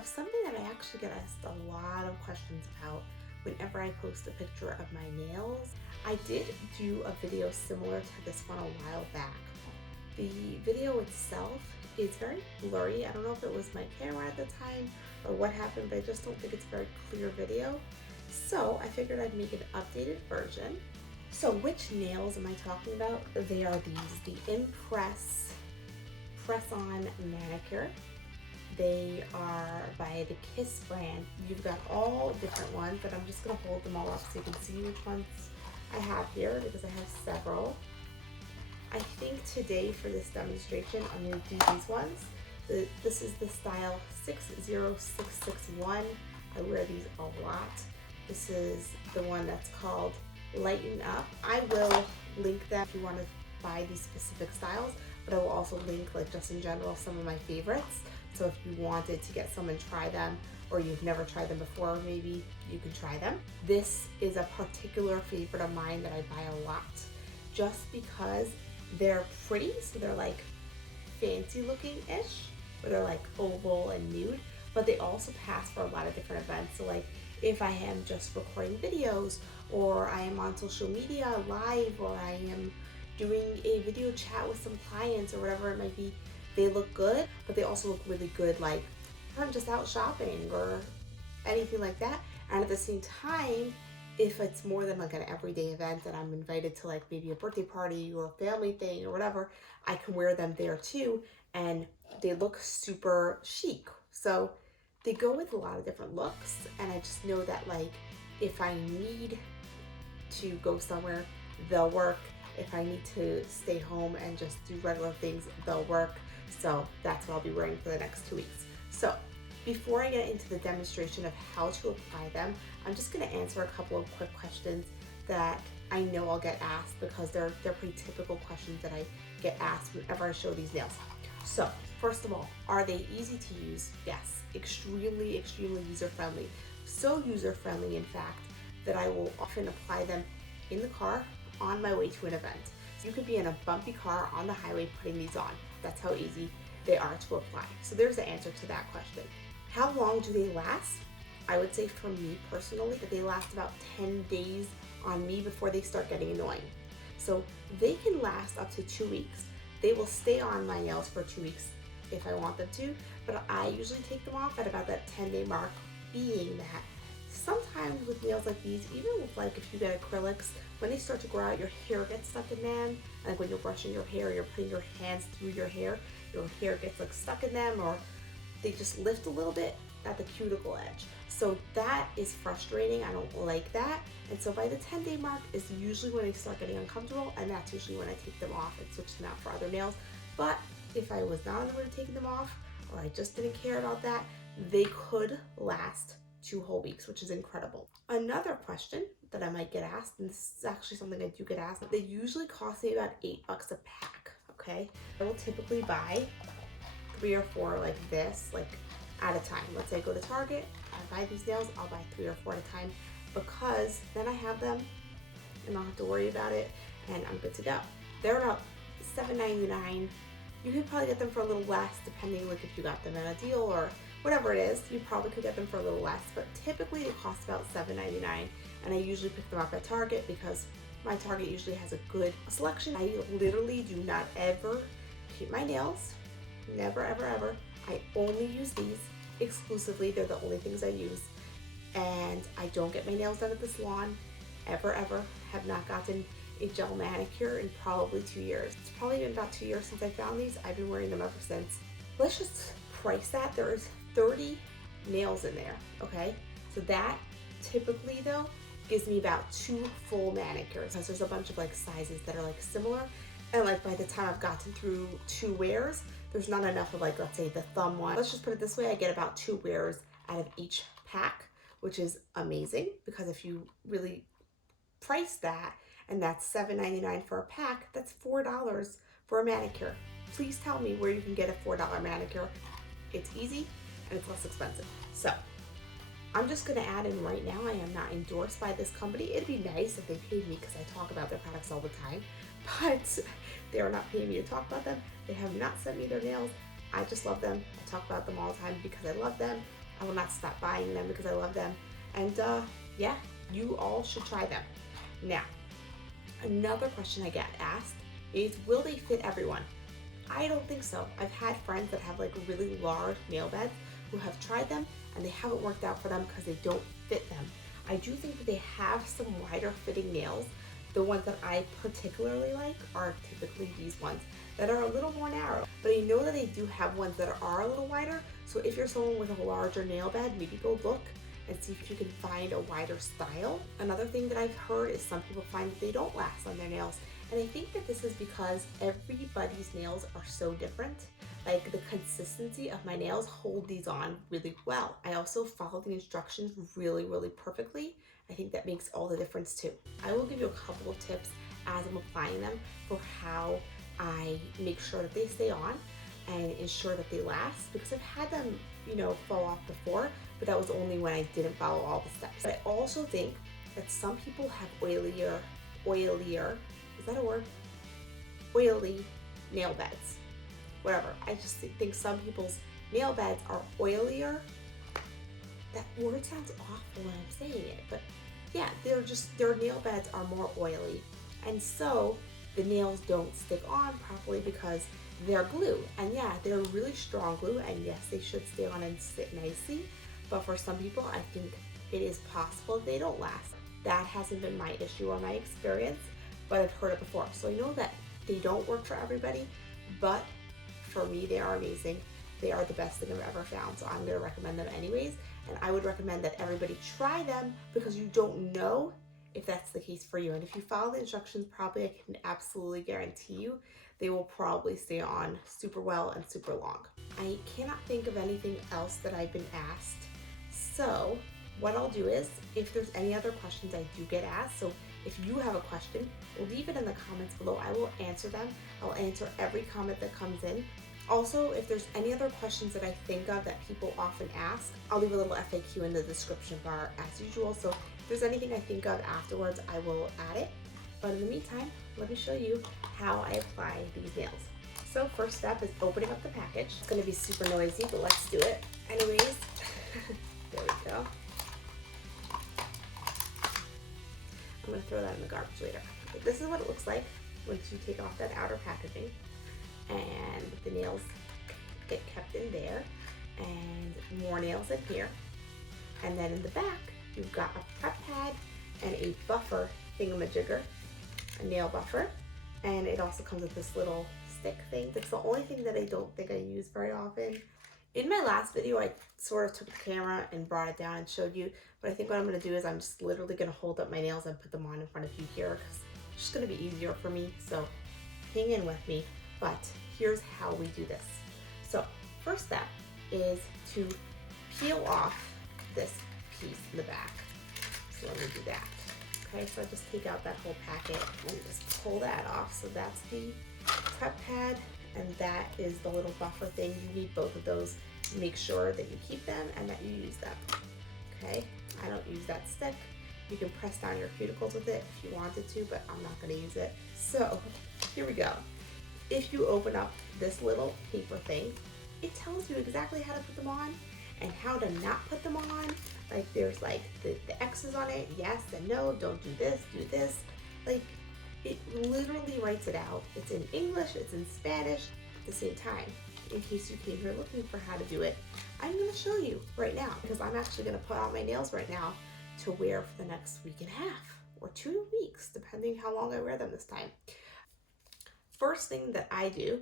of something that I actually get asked a lot of questions about whenever I post a picture of my nails. I did do a video similar to this one a while back. The video itself is very blurry. I don't know if it was my camera at the time or what happened, but I just don't think it's a very clear video. So I figured I'd make an updated version. So which nails am I talking about? They are these, the Impress Press-On Manicure. They are by the Kiss brand. You've got all different ones, but I'm just gonna hold them all up so you can see which ones I have here because I have several. I think today for this demonstration, I'm gonna do these ones. This is the style 60661. I wear these a lot. This is the one that's called Lighten Up. I will link them if you want to buy these specific styles, but I will also link, like, just in general, some of my favorites. So if you wanted to get some and try them, or you've never tried them before, maybe you can try them. This is a particular favorite of mine that I buy a lot just because they're pretty. So they're like fancy looking-ish, or they're like oval and nude, but they also pass for a lot of different events. So like if I am just recording videos, or I am on social media live, or I am doing a video chat with some clients or whatever it might be, they look good, but they also look really good like if I'm just out shopping or anything like that. And at the same time, if it's more than like an everyday event and I'm invited to like maybe a birthday party or a family thing or whatever, I can wear them there too, and they look super chic. So they go with a lot of different looks, and I just know that like if I need to go somewhere, they'll work. If I need to stay home and just do regular things, they'll work. So that's what I'll be wearing for the next 2 weeks. So before I get into the demonstration of how to apply them, I'm just gonna answer a couple of quick questions that I know I'll get asked because they're pretty typical questions that I get asked whenever I show these nails. So first of all, are they easy to use? Yes, extremely, extremely user-friendly. So user-friendly, in fact, that I will often apply them in the car on my way to an event. So you could be in a bumpy car on the highway putting these on. That's how easy they are to apply. So there's the answer to that question. How long do they last? I would say for me personally that they last about 10 days on me before they start getting annoying. So they can last up to 2 weeks. They will stay on my nails for 2 weeks if I want them to, but I usually take them off at about that 10-day mark, being that sometimes with nails like these, even with like if you get acrylics, when they start to grow out, your hair gets stuck in them. And like when you're brushing your hair, you're putting your hands through your hair gets like stuck in them, or they just lift a little bit at the cuticle edge. So that is frustrating. I don't like that. And so by the 10-day mark is usually when they start getting uncomfortable, and that's usually when I take them off and switch them out for other nails. But if I was not on the way to taking them off, or I just didn't care about that, they could last 2 whole weeks, which is incredible. Another question that I might get asked, and this is actually something I do get asked, they usually cost me about $8 a pack, okay? I will typically buy 3 or 4 like this, like at a time. Let's say I go to Target, I buy these nails, I'll buy 3 or 4 at a time, because then I have them and I don't have to worry about it, and I'm good to go. They're about $7.99. You could probably get them for a little less depending like if you got them in a deal or whatever it is. You probably could get them for a little less, but typically they cost about $7.99, and I usually pick them up at Target because my Target usually has a good selection. I literally do not ever keep my nails, never ever ever. I only use these exclusively. They're the only things I use, and I don't get my nails done at the salon ever. Have not gotten a gel manicure in probably 2 years. It's probably been about 2 years since I found these. I've been wearing them ever since. Let's just price that. There is 30 nails in there, okay? So that typically though gives me about 2 full manicures, because there's a bunch of like sizes that are like similar, and like by the time I've gotten through 2 wears, there's not enough of like, let's say the thumb one. Let's just put it this way, I get about 2 wears out of each pack, which is amazing, because if you really price that, and that's $7.99 for a pack, that's $4 for a manicure. Please tell me where you can get a $4 manicure. It's easy and it's less expensive. So I'm just gonna add in right now, I am not endorsed by this company. It'd be nice if they paid me because I talk about their products all the time, but they are not paying me to talk about them. They have not sent me their nails. I just love them. I talk about them all the time because I love them. I will not stop buying them because I love them. And yeah, you all should try them. Now, another question I get asked is, will they fit everyone? I don't think so. I've had friends that have like really large nail beds who have tried them and they haven't worked out for them because they don't fit them. I do think that they have some wider fitting nails. The ones that I particularly like are typically these ones that are a little more narrow. But I know that they do have ones that are a little wider. So if you're someone with a larger nail bed, maybe go look and see if you can find a wider style. Another thing that I've heard is some people find that they don't last on their nails. And I think that this is because everybody's nails are so different. Like the consistency of my nails hold these on really well. I also follow the instructions really, really perfectly. I think that makes all the difference too. I will give you a couple of tips as I'm applying them for how I make sure that they stay on and ensure that they last, because I've had them, fall off before, but that was only when I didn't follow all the steps. But I also think that some people have oilier, is that a word? Oily nail beds. Whatever. I just think some people's nail beds are oilier. That word sounds awful when I'm saying it, but yeah, their nail beds are more oily. And so the nails don't stick on properly because they're glue. And yeah, they're really strong glue, and yes, they should stay on and sit nicely. But for some people, I think it is possible they don't last. That hasn't been my issue or my experience, but I've heard it before. So I know that they don't work for everybody, but for me, they are amazing. They are the best thing I've ever found, so I'm gonna recommend them anyways. And I would recommend that everybody try them because you don't know if that's the case for you. And if you follow the instructions properly, I can absolutely guarantee you they will probably stay on super well and super long. I cannot think of anything else that I've been asked. So what I'll do is, if there's any other questions I do get asked, so if you have a question, leave it in the comments below. I will answer them. I'll answer every comment that comes in. Also, if there's any other questions that I think of that people often ask, I'll leave a little FAQ in the description bar as usual. So if there's anything I think of afterwards, I will add it. But in the meantime, let me show you how I apply these nails. So first step is opening up the package. It's gonna be super noisy, but let's do it. Anyways, there we go. I'm gonna throw that in the garbage later. But this is what it looks like once you take off that outer packaging, and the nails get kept in there, and more nails in here. And then in the back, you've got a prep pad and a buffer thingamajigger, a nail buffer. And it also comes with this little stick thing. That's the only thing that I don't think I use very often. In my last video, I sort of took the camera and brought it down and showed you, but I think what I'm gonna do is I'm just literally gonna hold up my nails and put them on in front of you here, because it's just gonna be easier for me, so hang in with me. But here's how we do this. So first step is to peel off this piece in the back. So let me do that. Okay, so I just take out that whole packet and just pull that off. So that's the prep pad, and that is the little buffer thing. You need both of those. Make sure that you keep them and that you use them. Okay, I don't use that stick. You can press down your cuticles with it if you wanted to, but I'm not gonna use it. So here we go. If you open up this little paper thing, it tells you exactly how to put them on and how to not put them on. Like there's like the X's on it, yes and no, don't do this, do this. Like it literally writes it out. It's in English, it's in Spanish at the same time. In case you came here looking for how to do it, I'm gonna show you right now, because I'm actually gonna put on my nails right now to wear for the next week and a half or 2 weeks, depending how long I wear them this time. First thing that I do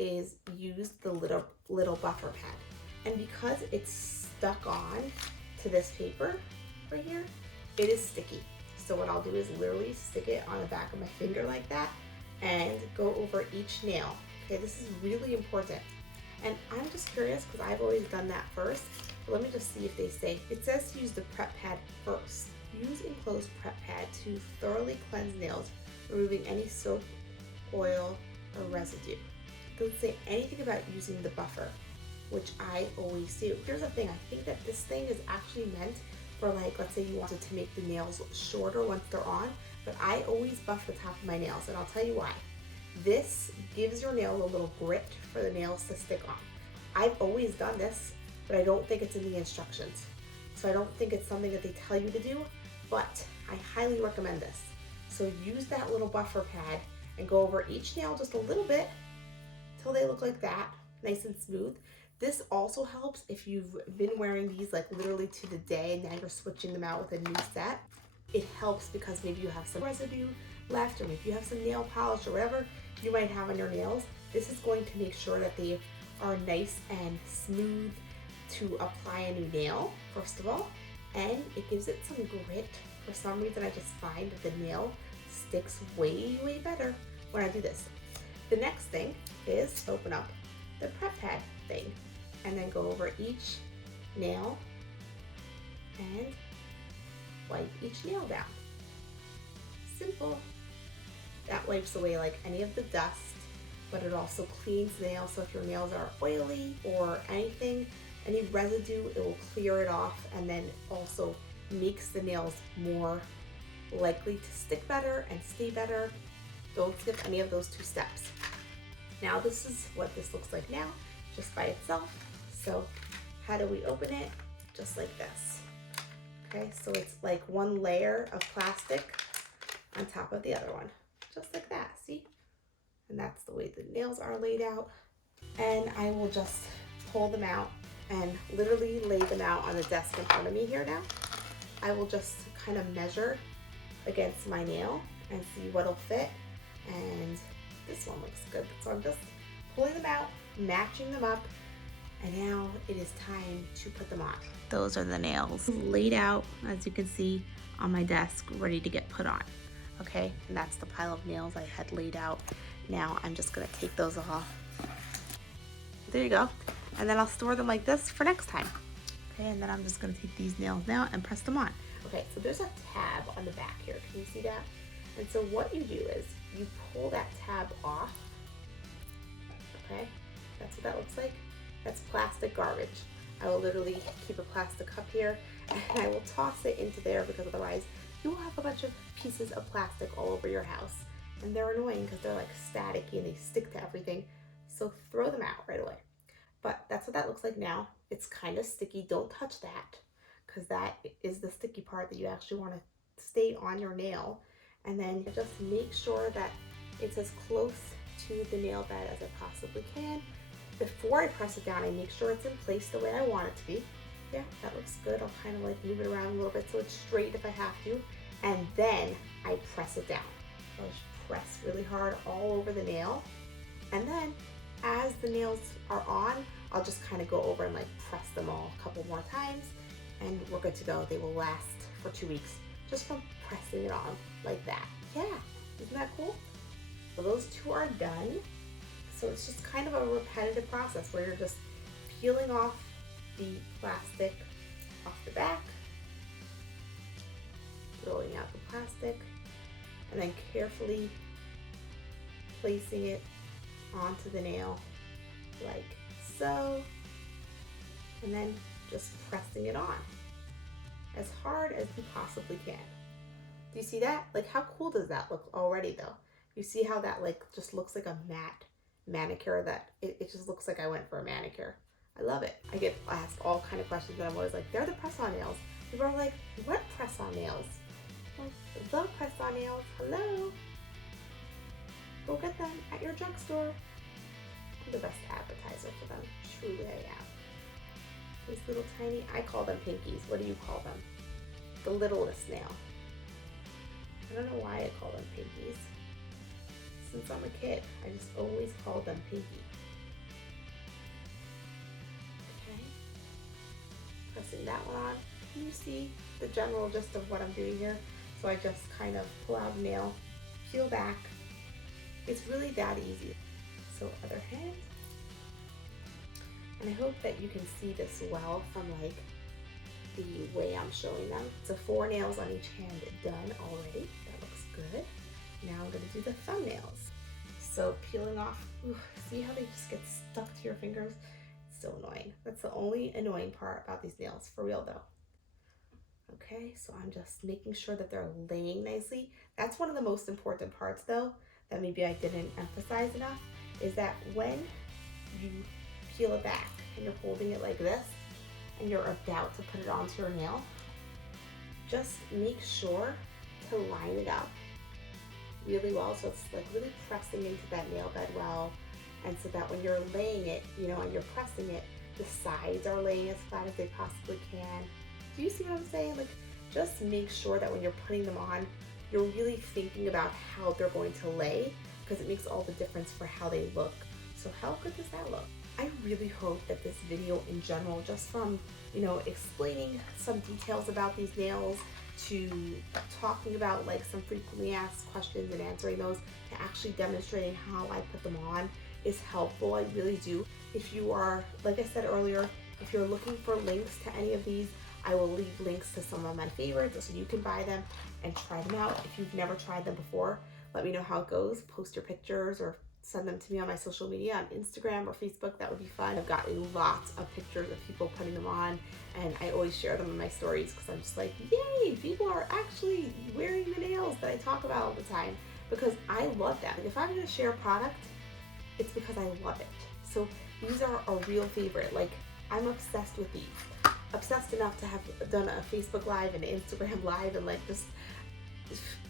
is use the little buffer pad. And because it's stuck on to this paper right here, it is sticky. So what I'll do is literally stick it on the back of my finger like that and go over each nail. Okay, this is really important. And I'm just curious because I've always done that first. But let me just see if they say. It says to use the prep pad first. Use enclosed prep pad to thoroughly cleanse nails, removing any soap, oil, or residue. It doesn't say anything about using the buffer, which I always do. Here's the thing, I think that this thing is actually meant for, like, let's say you wanted to make the nails shorter once they're on, but I always buff the top of my nails, and I'll tell you why. This gives your nail a little grit for the nails to stick on. I've always done this but I don't think it's in the instructions. So I don't think it's something that they tell you to do, but I highly recommend this. So use that little buffer pad and go over each nail just a little bit till they look like that, nice and smooth. This also helps if you've been wearing these like literally to the day and now you're switching them out with a new set. It helps because maybe you have some residue left, or maybe you have some nail polish or whatever you might have on your nails. This is going to make sure that they are nice and smooth to apply a new nail, first of all, and it gives it some grit. For some reason, I just find that the nail sticks way, way better when I do this. The next thing is open up the prep pad thing and then go over each nail and wipe each nail down. Simple. That wipes away like any of the dust, but it also cleans the nails. So if your nails are oily or anything, any residue, it will clear it off, and then also makes the nails more likely to stick better and stay better. Don't skip any of those two steps. Now this is what this looks like now, just by itself. So how do we open it? Just like this. Okay, so it's like one layer of plastic on top of the other one, just like that, see? And that's the way the nails are laid out. And I will just pull them out and literally lay them out on the desk in front of me here now. I will just kind of measure against my nail and see what'll fit. And this one looks good. So I'm just pulling them out, matching them up, and now it is time to put them on. Those are the nails laid out, as you can see, on my desk, ready to get put on. Okay, and that's the pile of nails I had laid out. Now I'm just gonna take those off. There you go. And then I'll store them like this for next time. Okay, and then I'm just gonna take these nails now and press them on. Okay, so there's a tab on the back here. Can you see that? And so what you do is you pull that tab off. Okay, that's what that looks like. That's plastic garbage. I will literally keep a plastic cup here and I will toss it into there, because otherwise you will have a bunch of pieces of plastic all over your house. And they're annoying because they're like staticky and they stick to everything. So throw them out right away. But that's what that looks like now. It's kind of sticky. Don't touch that, because that is the sticky part that you actually want to stay on your nail. And then just make sure that it's as close to the nail bed as I possibly can. Before I press it down, I make sure it's in place the way I want it to be. Yeah, that looks good. I'll kind of like move it around a little bit so it's straight if I have to. And then I press it down. I'll just press really hard all over the nail. And then as the nails are on, I'll just kind of go over and like press them all a couple more times, and we're good to go. They will last for 2 weeks just from pressing it on like that. Yeah, isn't that cool? So those two are done. So it's just kind of a repetitive process where you're just peeling off the plastic off the back, throwing out the plastic, and then carefully placing it onto the nail like so, and then just pressing it on as hard as you possibly can. Do you see that? Like, how cool does that look already though? You see how that like just looks like a matte manicure, that it just looks like I went for a manicure. I love it. I get asked all kind of questions and I'm always like, they're the press-on nails. People are like, what press-on nails? Well, the press-on nails, hello? Go get them at your drugstore. I'm the best advertiser for them. Truly I am. These little tiny, I call them pinkies. What do you call them? The littlest nail. I don't know why I call them pinkies. Since I'm a kid, I just always called them pinky. Okay. Pressing that one on. Can you see the general gist of what I'm doing here? So I just kind of pull out a nail, peel back. It's really that easy. So other hand. And I hope that you can see this well from like the way I'm showing them. So 4 nails on each hand done already. That looks good. Now I'm gonna do the thumbnails. So peeling off, ooh, see how they just get stuck to your fingers? It's so annoying. That's the only annoying part about these nails, for real though. Okay, so I'm just making sure that they're laying nicely. That's one of the most important parts though, that maybe I didn't emphasize enough, is that when you peel it back and you're holding it like this, and you're about to put it onto your nail, just make sure to line it up really well, so it's like really pressing into that nail bed well, and so that when you're laying it, you know, and you're pressing it, the sides are laying as flat as they possibly can. Do you see what I'm saying? Like, just make sure that when you're putting them on, you're really thinking about how they're going to lay, because it makes all the difference for how they look. So how good does that look? I really hope that this video in general, just from, you know, explaining some details about these nails to talking about like some frequently asked questions and answering those, to actually demonstrating how I put them on, is helpful. I really do. If you are, like I said earlier, if you're looking for links to any of these, I will leave links to some of my favorites so you can buy them and try them out. If you've never tried them before, let me know how it goes. Post your pictures or send them to me on my social media, on Instagram or Facebook. That would be fun. I've gotten lots of pictures of people putting them on, and I always share them in my stories because I'm just like, yay, people are actually wearing the nails that I talk about all the time, because I love them. If I'm gonna share a product, it's because I love it. So these are a real favorite. Like, I'm obsessed with these. Obsessed enough to have done a Facebook Live and Instagram Live and like just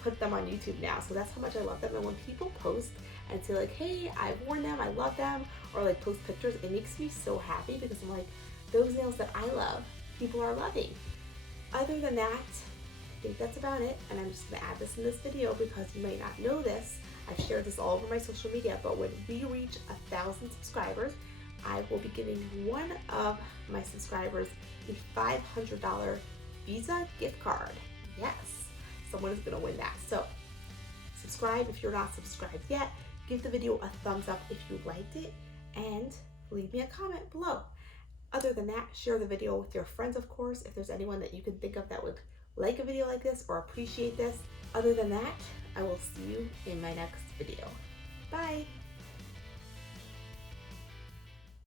put them on YouTube now. So that's how much I love them. And when people post and say like, hey, I've worn them, I love them, or like post pictures, it makes me so happy, because I'm like, those nails that I love, people are loving. Other than that, I think that's about it. And I'm just gonna add this in this video because you might not know this. I've shared this all over my social media, but when we reach 1,000 subscribers, I will be giving one of my subscribers a $500 Visa gift card. Yes, someone is gonna win that. So subscribe if you're not subscribed yet. Give the video a thumbs up if you liked it, and leave me a comment below. Other than that, share the video with your friends, of course, if there's anyone that you can think of that would like a video like this or appreciate this. Other than that, I will see you in my next video. Bye.